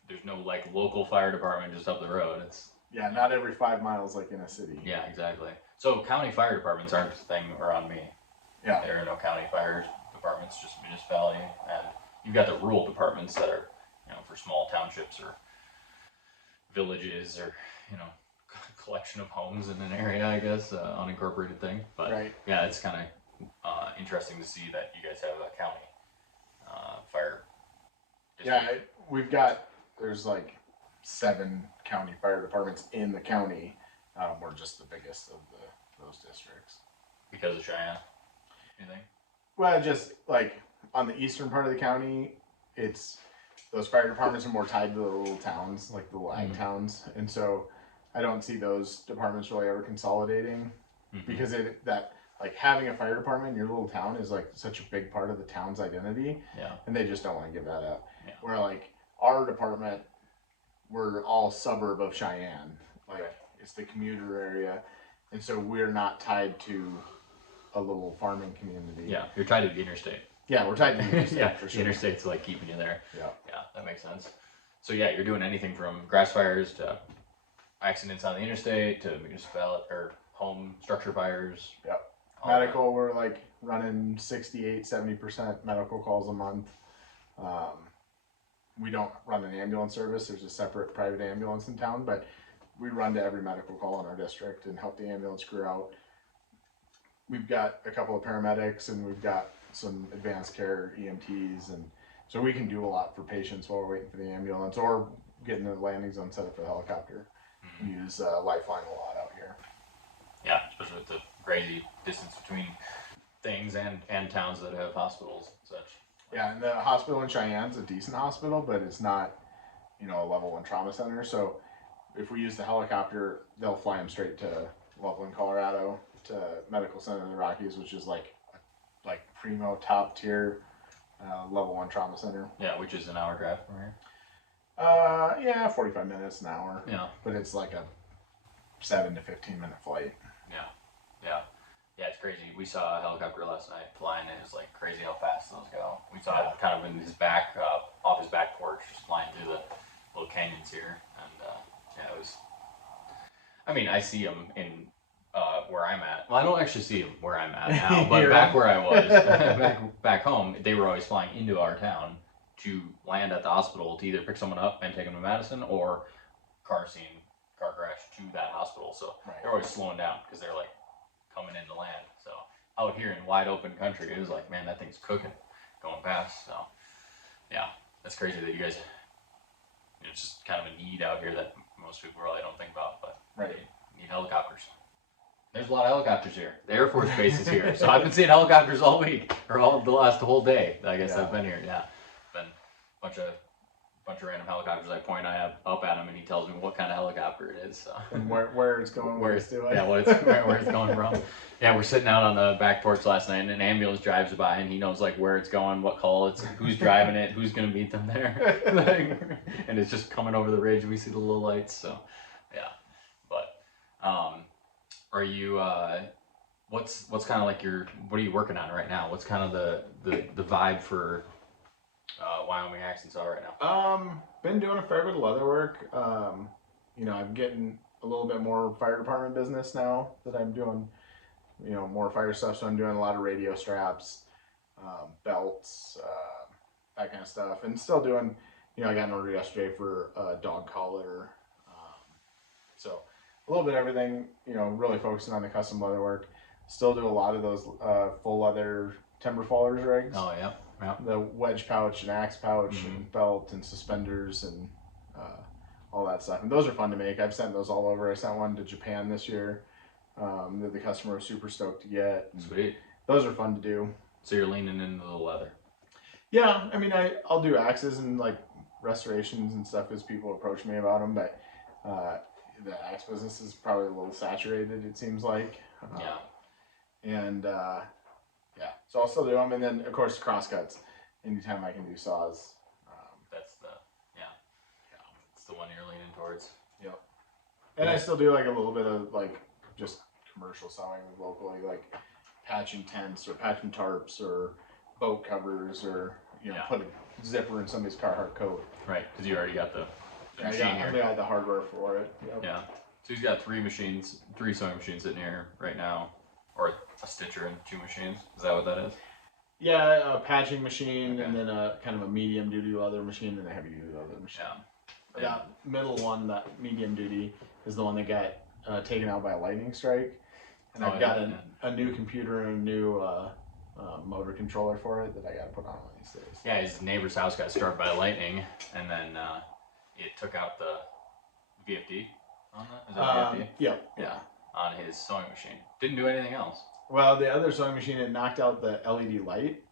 there's no like local fire department just up the road. It's not every 5 miles like in a city. Yeah, exactly. So county fire departments aren't a thing around me. Yeah, there are no county fire departments, just municipality, and you've got the rural departments that are for small townships or villages or collection of homes in an area, I guess, unincorporated thing. But yeah, it's kind of interesting to see that you guys have a county fire district. Yeah, there's like 7 county fire departments in the county. We're just the biggest of those districts. Because of Cheyenne? Anything? Well, just like on the eastern part of the county, those fire departments are more tied to the little towns, like the little ag towns, and so I don't see those departments really ever consolidating, because like having a fire department in your little town is like such a big part of the town's identity, and they just don't want to give that up. Yeah. Where like our department we're all suburb of Cheyenne. Like, Okay. it's the commuter area. And so we're not tied to a little farming community. Yeah, you're tied to the interstate. Yeah, we're tied to the interstate Yeah, for the sure. interstate's like keeping you there. Yeah. Yeah, that makes sense. So yeah, you're doing anything from grass fires to accidents on the interstate to municipal or home structure fires. Yep. all that. Medical, we're like running 68, 70% medical calls a month. We don't run an ambulance service. There's a separate private ambulance in town, but we run to every medical call in our district and help the ambulance crew out. We've got a couple of paramedics and we've got some advanced care EMTs, and so we can do a lot for patients while we're waiting for the ambulance or getting the landing zone set up for the helicopter. We use Lifeline a lot out here. Yeah, especially with the crazy distance between things and towns that have hospitals and such. Yeah, and the hospital in Cheyenne's a decent hospital, but it's not, a level 1 trauma center. So if we use the helicopter, they'll fly them straight to Loveland, Colorado, to Medical Center in the Rockies, which is like primo top tier level 1 trauma center. Yeah, which is an hour drive from here. Yeah, 45 minutes, an hour. Yeah. But it's like a 7 to 15-minute flight. Yeah, it's crazy. We saw a helicopter last night flying, and it was like crazy how fast those go. We saw it kind of in his back, off his back porch, just flying through the little canyons here, and yeah, it was. I mean, I see them in where I'm at. Well, I don't actually see them where I'm at now, but back where I was, back home, they were always flying into our town to land at the hospital to either pick someone up and take them to Madison or car crash to that hospital. So they're always slowing down because they're like coming into land. So out here in wide open country, it was like, man, that thing's cooking going past. So yeah, that's crazy that you guys, it's just kind of a need out here that most people really don't think about, but they need helicopters. There's a lot of helicopters here. The Air Force Base is here. So I've been seeing helicopters all week, or the whole day. I guess I've been here. Yeah, been a bunch of random helicopters. I point up at him, and he tells me what kind of helicopter it is. So. And where it's going, where it's doing. Yeah, where it's going from. Yeah, we're sitting out on the back porch last night, and an ambulance drives by, and he knows like where it's going, what call it's, who's driving it, who's gonna meet them there, and it's just coming over the ridge. We see the little lights. So, yeah, but are you? What's kind of like what are you working on right now? What's kind of the vibe for Wyoming Accidents are right now? Been doing a fair bit of leather work. I'm getting a little bit more fire department business now that I'm doing, more fire stuff. So I'm doing a lot of radio straps, belts, that kind of stuff, and still doing. I got an order yesterday for a dog collar. So a little bit of everything. Really focusing on the custom leather work. Still do a lot of those full leather timber fallers rigs. Oh yeah. Yeah. The wedge pouch and axe pouch and belt and suspenders and all that stuff. And those are fun to make. I've sent those all over. I sent one to Japan this year that the customer was super stoked to get. Sweet. Those are fun to do. So you're leaning into the leather. Yeah, I mean, I'll do axes and like restorations and stuff as people approach me about them, but the axe business is probably a little saturated, it seems like. And yeah, so I'll still do them, and then of course crosscuts. Anytime I can do saws. That's the one you're leaning towards. Yep. And I still do like a little bit of like just commercial sewing locally, like patching tents or patching tarps or boat covers or put a zipper in somebody's Carhartt coat. Right, because you already got the machine I got the hardware for it. Yep. Yeah. So he's got three sewing machines sitting here right now, or a stitcher and 2 machines. Is that what that is? Yeah, a patching machine, and then a kind of a medium duty leather machine, and a heavy duty leather machine. Yeah. That middle one, that medium duty, is the one that got taken out by a lightning strike. And I've got a new computer and a new motor controller for it that I got to put on one of these days. Yeah, his neighbor's house got struck by lightning, and then it took out the VFD on that. Is that VFD? Yeah. On his sewing machine. Didn't do anything else. Well, the other sewing machine, it knocked out the LED light,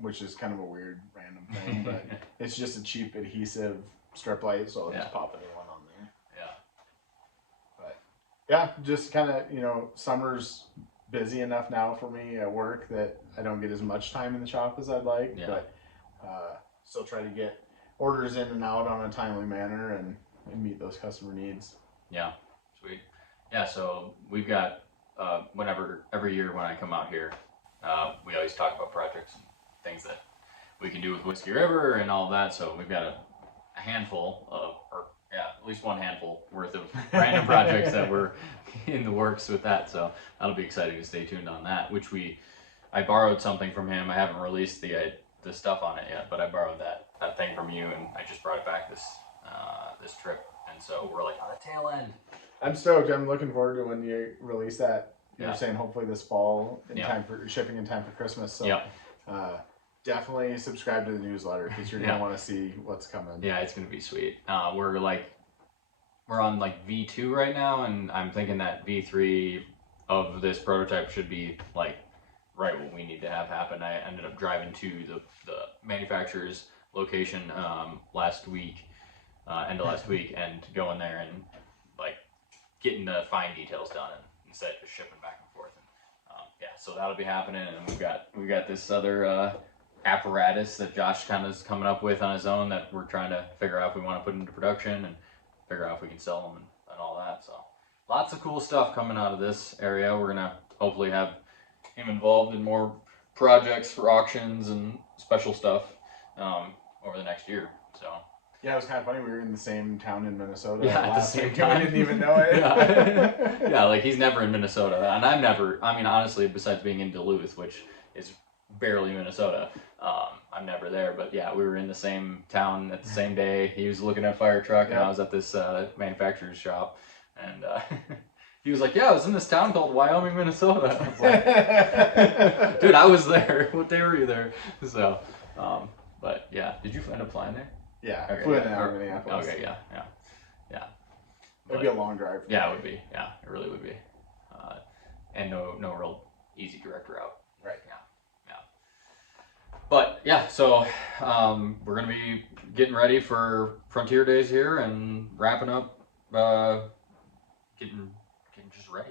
which is kind of a weird random thing, but it's just a cheap adhesive strip light, so I'll just pop a new one on there. Yeah. But yeah, just kind of, summer's busy enough now for me at work that I don't get as much time in the shop as I'd like, but still try to get orders in and out on a timely manner, and and meet those customer needs. Yeah, sweet. Yeah, so we've got every year when I come out here, we always talk about projects and things that we can do with Whiskey River and all that. So we've got a handful of, or yeah, at least one handful worth of random projects that were in the works with that. So that'll be exciting to stay tuned on that. I borrowed something from him. I haven't released the stuff on it yet, but I borrowed that thing from you, and I just brought it back this trip. And so we're like on the tail end. I'm stoked. I'm looking forward to when you release that. You're Yeah. saying hopefully this fall in Yeah. time for shipping in time for Christmas. So Yeah. definitely subscribe to the newsletter because you're Yeah. gonna want to see what's coming. Yeah, it's gonna be sweet. We're on like V2 right now, and I'm thinking that V3 of this prototype should be like right what we need to have happen. I ended up driving to the manufacturer's location last week, end of last week, and going there and like getting the fine details done instead of just shipping back and forth. And yeah, so that'll be happening, and we got this other apparatus that Josh kind of is coming up with on his own that we're trying to figure out if we want to put into production and figure out if we can sell them and all that. So lots of cool stuff coming out of this area. We're gonna hopefully have him involved in more projects for auctions and special stuff over the next year. So Yeah, it was kind of funny. We were in the same town in Minnesota. yeah, at the last same week, time. and we didn't even know it. Yeah. Yeah, like he's never in Minnesota, and I'm never. I mean, honestly, besides being in Duluth, which is barely Minnesota, I'm never there. But yeah, we were in the same town at the same day. He was looking at a fire truck, and I was at this manufacturer's shop, and he was like, "Yeah, I was in this town called Wyoming, Minnesota." I was like, "Dude, I was there. What day were you there?" So, but yeah, did you end up flying there? Yeah, Okay, flew in yeah. out of Minneapolis. Okay, yeah. It'd be a long drive. Yeah, it would be. Yeah, it really would be. And no real easy direct route. Right. Yeah. But yeah, so we're gonna be getting ready for Frontier Days here and wrapping up, getting just ready.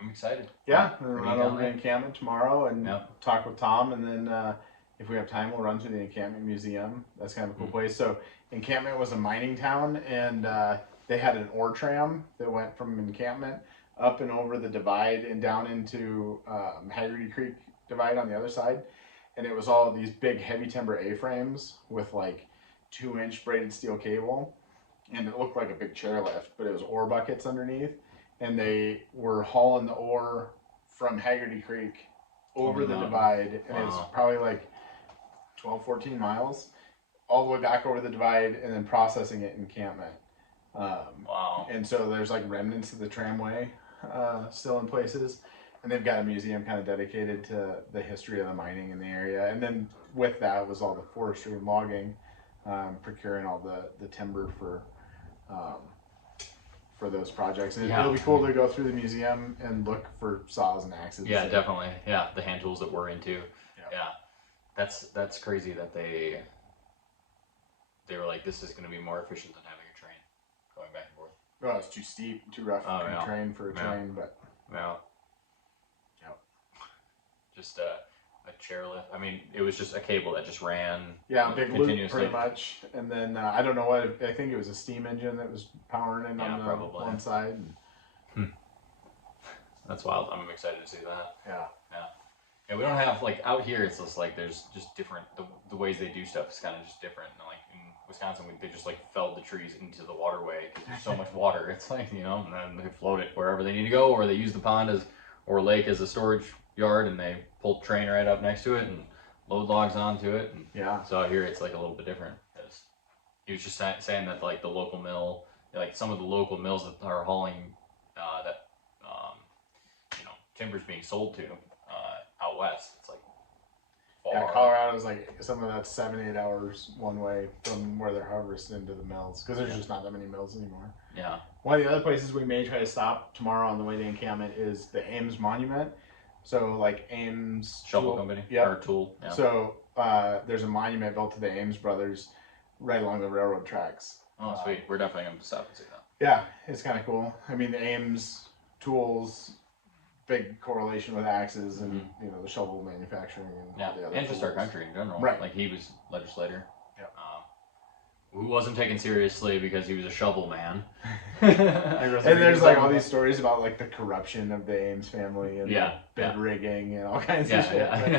I'm excited. Yeah, We're we'll gonna run be down over there. the encampment tomorrow and Yep. talk with Tom, and then if we have time, we'll run through the encampment museum. That's kind of a cool place. So encampment was a mining town, and they had an ore tram that went from encampment up and over the divide and down into Haggerty Creek divide on the other side. And it was all of these big heavy timber A-frames with like 2-inch braided steel cable, and it looked like a big chairlift, but it was ore buckets underneath, and they were hauling the ore from Haggerty Creek over the divide, and it's probably like 12, 14 miles all the way back over the divide, and then processing it in encampment. Wow. And so there's like remnants of the tramway still in places, and they've got a museum kind of dedicated to the history of the mining in the area. And then with that was all the forestry and logging, procuring all the timber for those projects. And it'll be cool to go through the museum and look for saws and axes. Yeah, definitely. Yeah, the hand tools that we're into. Yeah. That's crazy that they were like, this is going to be more efficient than having a train going back and forth. Well, it's too steep, too rough to train for a train, but yeah. Just a chairlift. I mean, it was just a cable that just ran. Yeah, big loop continuously. pretty much. And then I don't know what, I think it was a steam engine that was powering it on the one side. That's wild. I'm excited to see that. Yeah. Yeah, we don't have, like, out here, it's just like there's just different, the ways they do stuff is kind of just different. Like in Wisconsin, they just like felled the trees into the waterway because there's so much water. It's like, and then they float it wherever they need to go, or they use the pond or lake as a storage yard, and they pull the train right up next to it and load logs onto it. And yeah. So out here, it's like a little bit different. He was just saying that like the local mill, like some of the local mills that are hauling timber's being sold to out west. It's like far. Yeah, Colorado's like some of that's 7-8 hours one way from where they're harvesting to the mills because there's just not that many mills anymore. Yeah. One of the other places we may try to stop tomorrow on the way to encampment is the Ames Monument. So like Ames Shovel Company. Yeah. Or tool. Yeah. So there's a monument built to the Ames brothers right along the railroad tracks. Oh, sweet. We're definitely going to stop and see that. Yeah, it's kind of cool. I mean, the Ames tools, big correlation with axes and the shovel manufacturing and all the other and just our tools. country in general. Right. Like he was legislator. Yeah. who wasn't taken seriously because he was a shovel man. And there's like all these stories about like the corruption of the Ames family and Yeah, bid yeah. rigging and all kinds of Yeah, shit.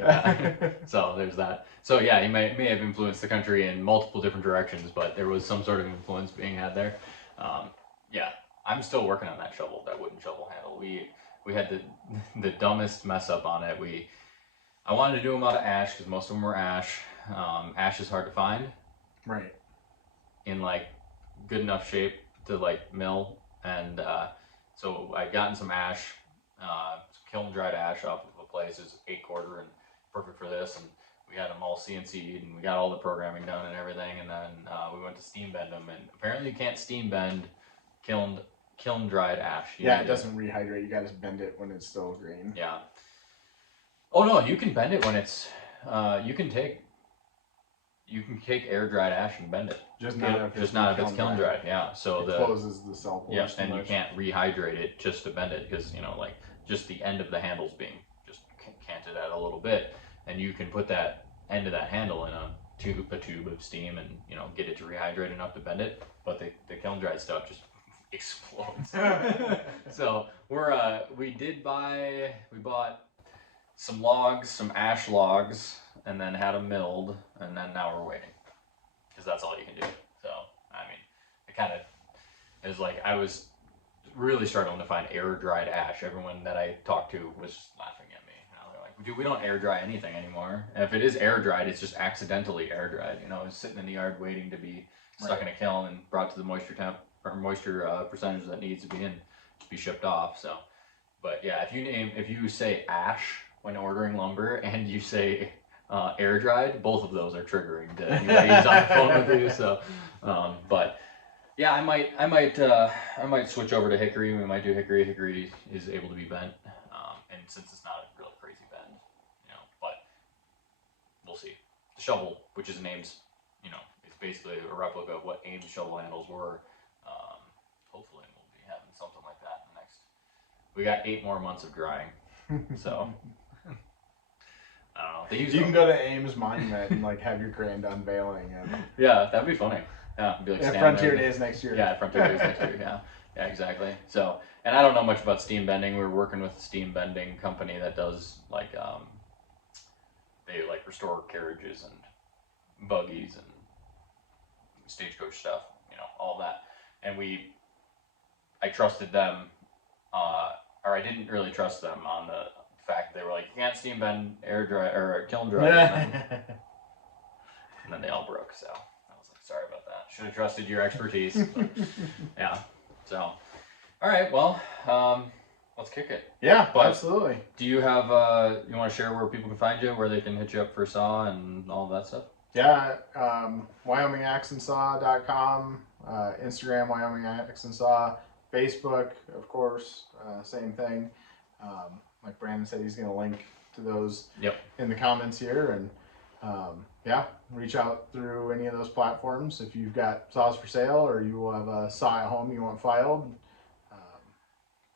yeah. So there's that. So yeah, he may have influenced the country in multiple different directions, but there was some sort of influence being had there. Yeah, I'm still working on that wooden shovel handle. We had the dumbest mess up on it. I wanted to do them out of ash because most of them were ash. Ash is hard to find Right. in like good enough shape to like mill, and so I'd gotten some ash, some kiln dried ash off of a place. It's 8-quarter and perfect for this, and we had them all CNC'd and we got all the programming done and everything, and then we went to steam bend them, and apparently you can't steam bend kiln dried ash. Yeah, it doesn't rehydrate. You gotta bend it when it's still green. Yeah. Oh no, you can bend it when it's you can take air dried ash and bend it. Just not if it's kiln dried. Yeah. So it closes the cell pores. Yeah, and you can't rehydrate it just to bend it because like just the end of the handle's being just canted at a little bit, and you can put that end of that handle in a tube of steam and get it to rehydrate enough to bend it. But the kiln dried stuff just explodes. So we bought some logs, some ash logs, and then had them milled, and then now we're waiting because that's all you can do. So I mean, it was like I was really struggling to find air dried ash. Everyone that I talked to was just laughing at me. They're like, "Dude, we don't air dry anything anymore. And if it is air dried, it's just accidentally air dried. It's sitting in the yard waiting to be stuck in a kiln and brought to the moisture percentage that needs to be shipped off." So, but yeah, if you say ash when ordering lumber and you say air dried, both of those are triggering to anybody who's on the phone with you. So, but yeah, I might switch over to hickory. We might do hickory. Hickory is able to be bent, and since it's not a really crazy bend, but we'll see. The shovel, which is Ames, it's basically a replica of what Ames shovel handles were. Hopefully, we'll be having something like that in the next. We got 8 more months of drying, so. I don't know. You can go to Ames Monument and like have your grand unveiling. Yeah, that'd be funny. Yeah, be like Frontier Days next year. Yeah, Frontier Days next year. Yeah, exactly. So, and I don't know much about steam bending. We're working with a steam bending company that does like they like restore carriages and buggies and stagecoach stuff. All that. And I trusted them, or I didn't really trust them on the fact they were like, you can't steam bend, air dry, or kiln dry. And then they all broke. So I was like, sorry about that. Should have trusted your expertise. But, yeah. So, all right. Well, let's kick it. Yeah, absolutely. Do you have you want to share where people can find you, where they can hit you up for saw and all of that stuff? Yeah, WyomingAxeandSaw.com, Instagram WyomingAxeandSaw, Facebook, of course, same thing. Like Brandon said, he's going to link to those in the comments here. And reach out through any of those platforms. If you've got saws for sale or you have a saw at home you want filed,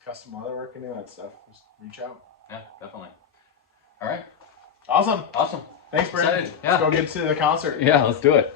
custom leatherwork, any of that stuff, just reach out. Yeah, definitely. All right. Awesome. Awesome. Thanks, Brandon. Excited. Yeah. Let's go get to the concert. Yeah, let's do it.